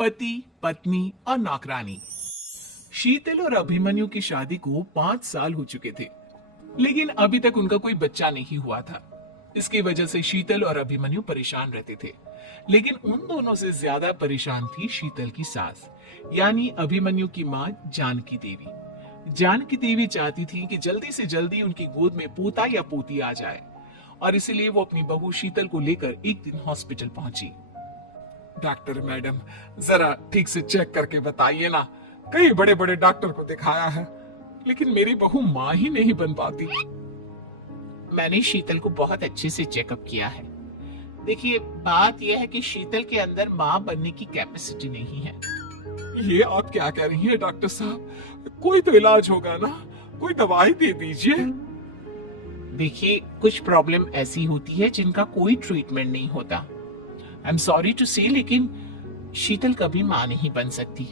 पति, पत्नी और नौकरानी। शीतल और अभिमन्यु की शादी को 5 साल हो चुके थे, लेकिन अभी तक उनका कोई बच्चा नहीं हुआ था। इसकी वजह से शीतल और अभिमन्यु परेशान रहते थे, लेकिन उन दोनों से ज्यादा परेशान थी शीतल की सास, यानी अभिमन्यु की माँ जानकी देवी। जानकी देवी चाहती थी कि जल्दी से जल्दी उनकी गोद में पोता या पोती आ जाए, और इसीलिए वो अपनी बहू शीतल को लेकर एक दिन हॉस्पिटल पहुंची। डॉक्टर मैडम, जरा ठीक से चेक करके बताइए ना। कई बड़े बड़े डॉक्टर को दिखाया है, लेकिन मेरी बहू माँ ही नहीं बन पाती। मैंने शीतल को बहुत अच्छे से चेकअप किया है। देखिए, बात यह है कि शीतल के अंदर माँ बनने की कैपेसिटी नहीं है। ये आप क्या कह रही हैं डॉक्टर साहब? कोई तो इलाज होगा ना, कोई दवाई दे दीजिए। देखिए, कुछ प्रॉब्लम ऐसी होती है जिनका कोई ट्रीटमेंट नहीं होता। आई एम सॉरी टू से, लेकिन शीतल कभी माँ नहीं बन सकती,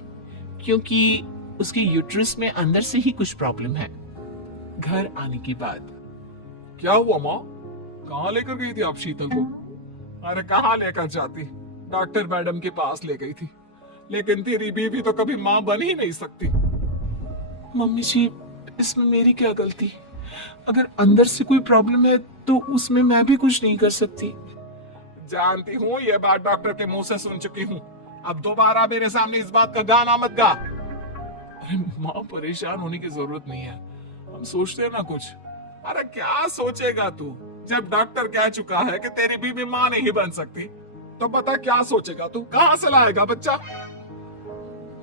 क्योंकि उसके यूट्रस में अंदर से ही कुछ प्रॉब्लम है। घर आने के बाद क्या हुआ माँ? कहाँ लेकर गई थी आप शीतल को? अरे कहाँ लेकर जाती, डॉक्टर मैडम के पास ले गई थी, लेकिन तेरी बीवी तो कभी माँ बन ही नहीं सकती। मम्मी जी, इसमें मेरी क्या गलती? अगर अंदर से कोई प्रॉब्लम है तो उसमें मैं भी कुछ नहीं कर सकती। जानती हूँ, ये बात डॉक्टर के मुंह से सुन चुकी हूँ। अब दोबारा मेरे सामने इस बात का गाना मत गा। अरे माँ, परेशान होने की जरूरत नहीं है, हम सोचते हैं ना कुछ। अरे क्या सोचेगा तू? जब डॉक्टर कह चुका है कि तेरी बीवी माँ नहीं बन सकती, तो बता क्या सोचेगा तू? कहाँ से लाएगा बच्चा?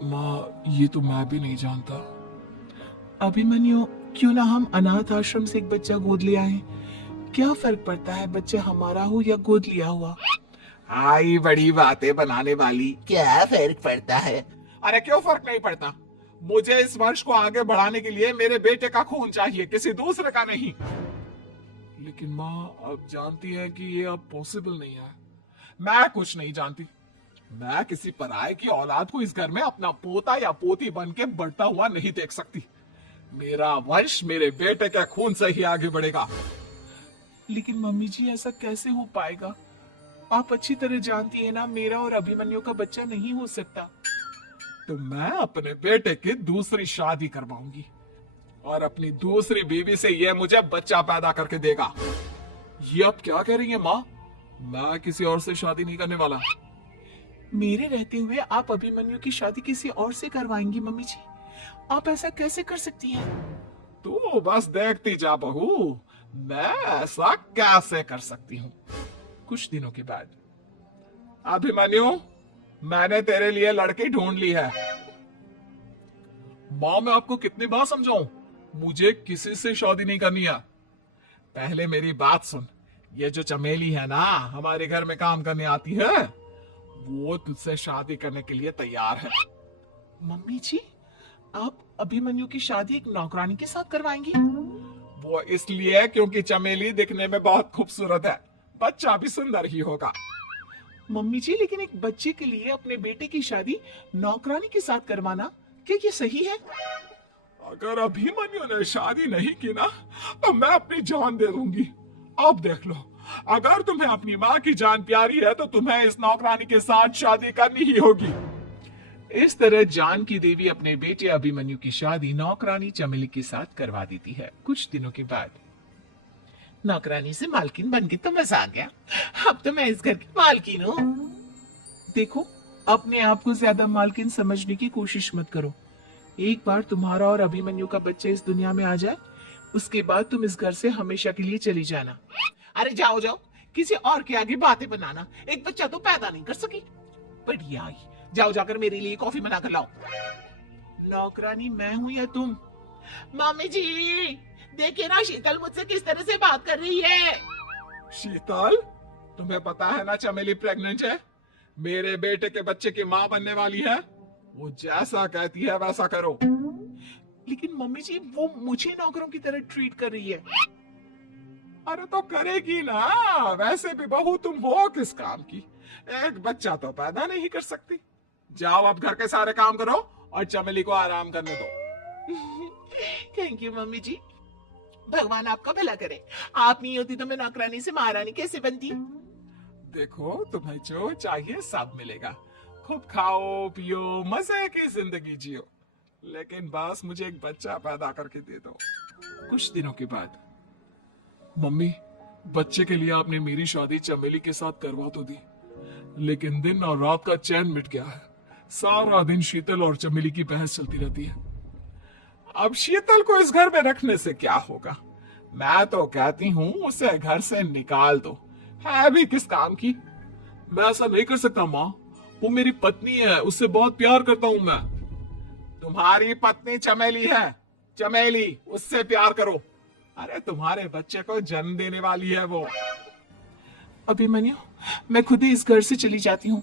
माँ, ये तो मैं भी नहीं जानता। अभिमन्यु, क्यों ना हम अनाथ आश्रम से एक बच्चा गोद ले आए? क्या फर्क पड़ता है बच्चा हमारा हो या गोद लिया हुआ? आई बड़ी बातें बनाने वाली। क्या फर्क पड़ता है? अरे क्यों फर्क नहीं पड़ता? मुझे इस वर्ष को आगे बढ़ाने के लिए मेरे बेटे का खून चाहिए, किसी दूसरे का नहीं। लेकिन माँ, आप जानती हैं कि ये अब पॉसिबल नहीं है। मैं कुछ नहीं जानती। मैं किसी पराये की औलाद को इस घर में अपना पोता या पोती बन के बढ़ता हुआ नहीं देख सकती। मेरा वंश मेरे बेटे के खून से ही आगे बढ़ेगा। लेकिन मम्मी जी, ऐसा कैसे हो पाएगा? आप अच्छी तरह जानती है ना, मेरा और अभिमन्यु का बच्चा नहीं हो सकता। तो मैं अपने बेटे की दूसरी शादी करवाऊंगी, और अपनी दूसरी बीवी से यह मुझे बच्चा पैदा करके देगा। ये आप क्या कह रही हैं माँ? मैं किसी और से शादी नहीं करने वाला। मेरे रहते हुए आप अभिमन्यु की शादी किसी और से करवाएंगी? मम्मी जी, आप ऐसा कैसे कर सकती हैं? तू बस देखती जा बहू, मैं ऐसा कैसे कर सकती हूँ। कुछ दिनों के बाद, अभिमन्यु, मैंने तेरे लिए लड़की ढूंढ ली है। माँ, मैं आपको कितनी बार समझाऊं, मुझे किसी से शादी नहीं करनी है। पहले मेरी बात सुन। ये जो चमेली है ना, हमारे घर में काम करने आती है, वो तुझसे शादी करने के लिए तैयार है। मम्मी जी, आप अभिमन्यु की शादी एक नौकरानी के साथ करवाएंगी? वो इसलिए क्योंकि चमेली दिखने में बहुत खूबसूरत है, बच्चा भी सुंदर ही होगा। मम्मी जी, लेकिन एक बच्चे के लिए अपने बेटे की शादी नौकरानी के साथ करवाना, क्या ये सही है? अगर अभिमन्यु ने शादी नहीं की ना, तो मैं अपनी जान दे दूंगी। अब देख लो, अगर तुम्हें अपनी माँ की जान प्यारी है तो तुम्हें इस नौकरानी के साथ शादी करनी ही होगी। इस तरह जानकी देवी अपने बेटे अभिमन्यु की शादी नौकरानी चमेली के साथ करवा देती है। कुछ दिनों के बाद, नौकरानी से मालकिन बनके तो मजा आ गया, अब तो मैं इस घर की मालकिन हूँ। देखो, अपने आप को ज्यादा मालकिन समझने की कोशिश मत करो। एक बार तुम्हारा और अभिमन्यु का बच्चा इस दुनिया में आ जाए, उसके बाद तुम इस घर से हमेशा के लिए चली जाना। अरे जाओ जाओ, किसी और के आगे बातें बनाना, एक बच्चा तो पैदा नहीं कर सकी। बढ़िया आई, जाओ जाकर मेरे लिए कॉफी बना कर लाओ। नौकरानी मैं हूँ या तुम? मम्मी जी, देखिए ना शीतल मुझसे किस तरह से बात कर रही है। शीतल, तुम्हें पता है ना चमेली प्रेग्नेंट है, मेरे बेटे के बच्चे की माँ बनने वाली है। वो जैसा कहती है वैसा करो। लेकिन मम्मी जी, वो मुझे नौकरों की तरह ट्रीट कर रही है। अरे तो करेगी ना, वैसे भी बहू तुम हो किस काम की, एक बच्चा तो पैदा नहीं कर सकती। जाओ अब घर के सारे काम करो और चमेली को आराम करने दो। थैंक यू मम्मी जी, भगवान आपका भला करे। आप नहीं होती तो मैं नौकरानी से महारानी कैसे बनती? देखो, तुम्हें जो चाहिए सब मिलेगा, खूब खाओ पियो, मजे की जिंदगी जियो, लेकिन बस मुझे एक बच्चा पैदा करके दे दो। कुछ दिनों के बाद मम्मी, बच्चे के लिए आपने मेरी शादी चमेली के साथ करवा तो दी, लेकिन दिन और रात का चैन मिट गया है। सारा दिन शीतल और चमेली की बहस चलती रहती है। अब शीतल को इस घर में रखने से क्या होगा? मैं तो कहती हूँ उसे घर से निकाल दो, है भी किस काम की। मैं ऐसा नहीं कर सकता माँ, वो मेरी पत्नी है, उससे बहुत प्यार करता हूँ मैं। तुम्हारी पत्नी चमेली है, चमेली, उससे प्यार करो। अरे तुम्हारे बच्चे को जन्म देने वाली है वो। अभिमन्यु, मैं खुद ही इस घर से चली जाती हूँ।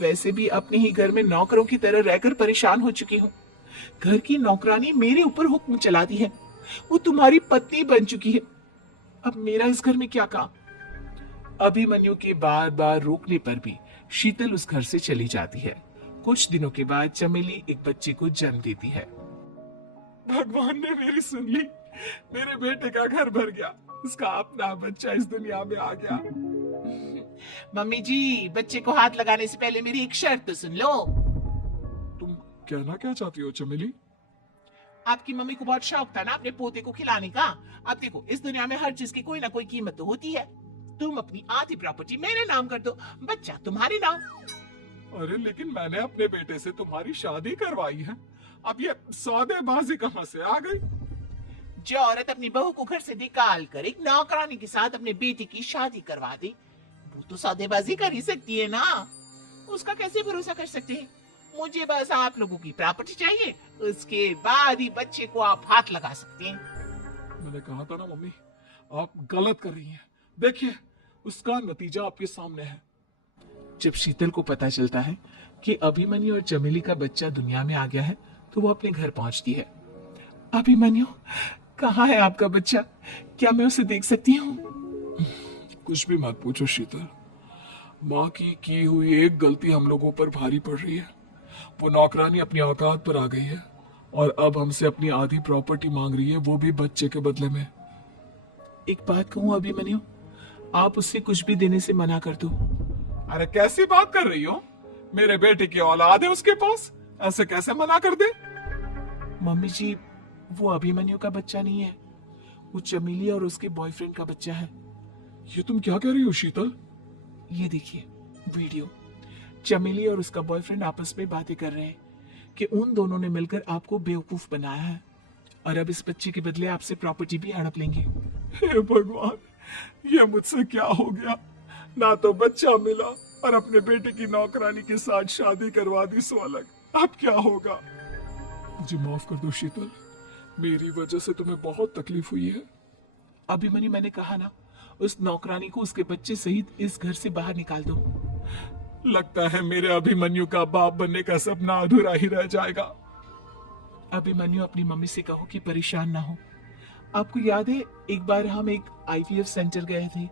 वैसे भी अपने ही घर में नौकरों की तरह रहकर परेशान हो चुकी हूँ। घर की नौकरानी मेरे ऊपर हुक्म चलाती है, वो तुम्हारी पत्नी बन चुकी है। अब मेरा इस घर में क्या काम? अभिमन्यु के बार बार रोकने पर भी शीतल उस घर से चली जाती है। कुछ दिनों के बाद चमेली एक बच्चे को जन्म देती है। भगवान ने मेरी सुन ली, मेरे बेटे का घर भर गया, उसका अपना बच्चा इस दुनिया में आ गया। मम्मी जी, बच्चे को हाथ लगाने से पहले मेरी एक शर्त तो सुन लो। तुम कहना क्या चाहती हो चमेली? आपकी मम्मी को बहुत शौक था ना अपने पोते को खिलाने का। अब देखो, इस दुनिया में हर चीज की कोई ना कोई कीमत तो होती है। तुम अपनी आधी प्रॉपर्टी मेरे नाम कर दो, बच्चा तुम्हारे नाम। अरे लेकिन मैंने अपने बेटे से तुम्हारी शादी करवाई है, अब ये सौदेबाजी कहाँ से आ गई? जो औरत अपनी बहू को घर से निकाल कर एक नौकरानी के साथ अपने बेटे की शादी करवा दे, वो तो सौदेबाजी कर ही सकती है ना। उसका कैसे भरोसा कर सकते हैं? मुझे बस आप लोगों की प्रॉपर्टी चाहिए, उसके बाद ही बच्चे को आप हाथ लगा सकते हैं। मैंने कहा था ना मम्मी, आप गलत कर रही हैं। देखिए, उसका नतीजा आपके सामने है। जब शीतल को पता चलता है कि अभिमन्यु और चमेली का बच्चा दुनिया में आ गया है, तो वो अपने घर पहुंचती है। अभिमन्यु, कहाँ है आपका बच्चा? क्या मैं उसे देख सकती हूँ? कुछ भी मत पूछो शीतल, माँ की हुई एक गलती हम लोगों पर भारी पड़ रही है। वो नौकरानी अपनी औकात पर आ गई है और अब हमसे अपनी आधी प्रॉपर्टी मांग रही है, वो भी बच्चे के बदले में। एक बात कहूँ अभिमन्यु, आप उससे कुछ भी देने से मना कर दो। अरे कैसी बात कर रही हो? मेरे बेटे की औलाद है उसके पास, ऐसे कैसे मना कर दे? मम्मी जी, वो अभिमन्यु का बच्चा नहीं है, वो चमेली और उसके बॉयफ्रेंड का बच्चा है। ये तुम क्या कह रही हो शीतल? ये देखिए वीडियो, चमेली और उसका बॉयफ्रेंड आपस में बातें कर रहे हैं कि उन दोनों ने मिलकर आपको बेवकूफ बनाया है और अब इस बच्चे के बदले आपसे प्रॉपर्टी भी हड़प लेंगे। हे भगवान, ये मुझसे क्या हो गया? ना तो बच्चा मिला और अपने बेटे की नौकरानी के साथ शादी करवा दी सो अलग। अब क्या होगा? मुझे माफ कर दो शीतल, मेरी वजह से तुम्हें बहुत तकलीफ हुई है। अभिमन्यु, मैंने कहा ना, उस नौकरानी को उसके बच्चे सहित इस घर से बाहर निकाल दो। लगता है मेरे अभिमन्यु का बाप बनने का सपना अधूरा ही रह जाएगा। अभिमन्यु, अपनी मम्मी से कहो कि परेशान ना हो। आपको याद है एक बार हम एक IVF सेंटर गए थे,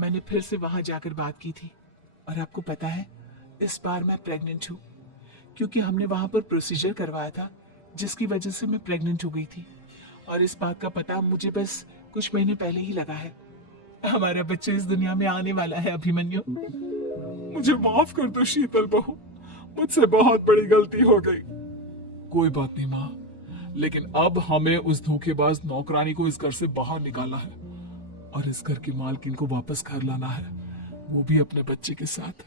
मैंने फिर से वहां जाकर बात की थी और आपको पता है इस बार मैं प्रेग्नेंट हूँ, क्योंकि हमने वहां पर प्रोसीजर करवाया था जिसकी वजह से मैं प्रेग्नेंट हो गई थी और इस बात का पता मुझे बस कुछ महीने पहले ही लगा है। हमारा बच्चा इस दुनिया में आने वाला है अभिमन्यु। मुझे माफ कर दो शीतल बहू, मुझसे बहुत बड़ी गलती हो गई। कोई बात नहीं माँ, लेकिन अब हमें उस धोखेबाज नौकरानी को इस घर से बाहर निकालना है और इस घर की मालकिन को वापस घर लाना है, वो भी अपने बच्चे के साथ।